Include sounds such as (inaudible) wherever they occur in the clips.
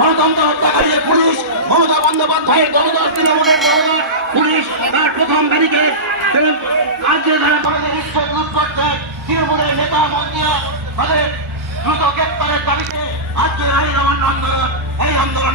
গণতন্ত্র হত্যাকারী পুলিশ মমতা বন্দ্যোপাধ্যায়ের তৃণমূলের পুলিশ প্রথম তৃণমূলের নেতা মন্ত্রীরা তাদের দ্রুত গ্রেপ্তারের দাবিতে আজকের আইন অমান্য আন্দোলন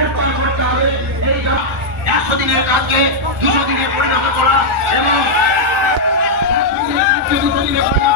এই করে করতে হবে। এই একশো দিনের কাজকে দুশো দিনে পরিণত করা এবং দুশো দিনে পরিণত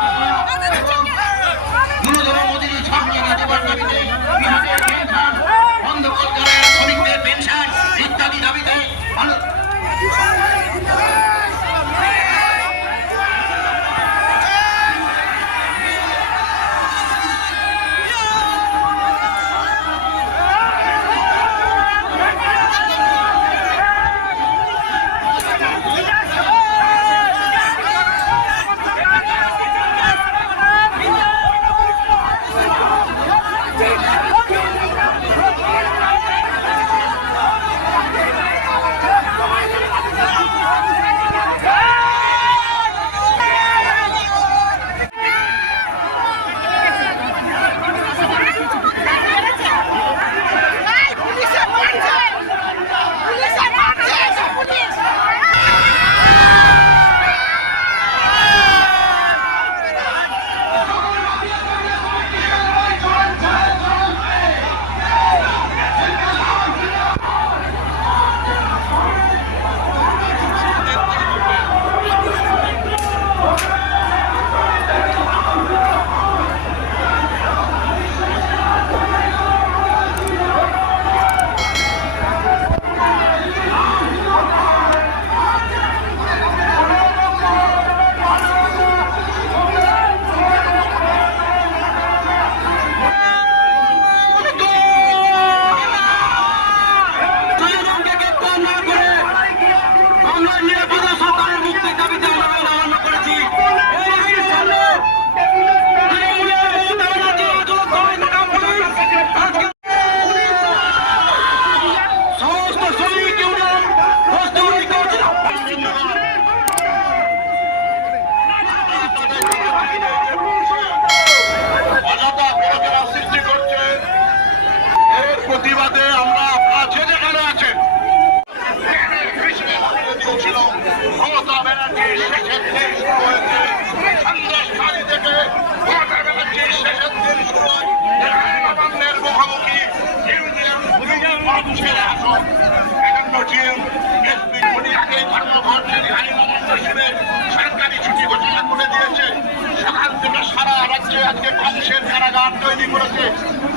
Yeah. (laughs)